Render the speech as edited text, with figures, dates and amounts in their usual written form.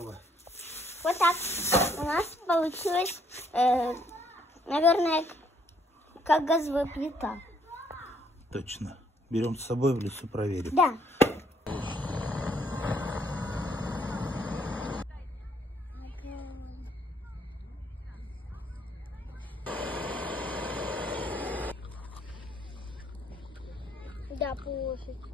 готово. Вот так. У нас получилось, наверное, как газовая плита. Точно. Берем с собой в лесу, проверим. Да. Да, площадь.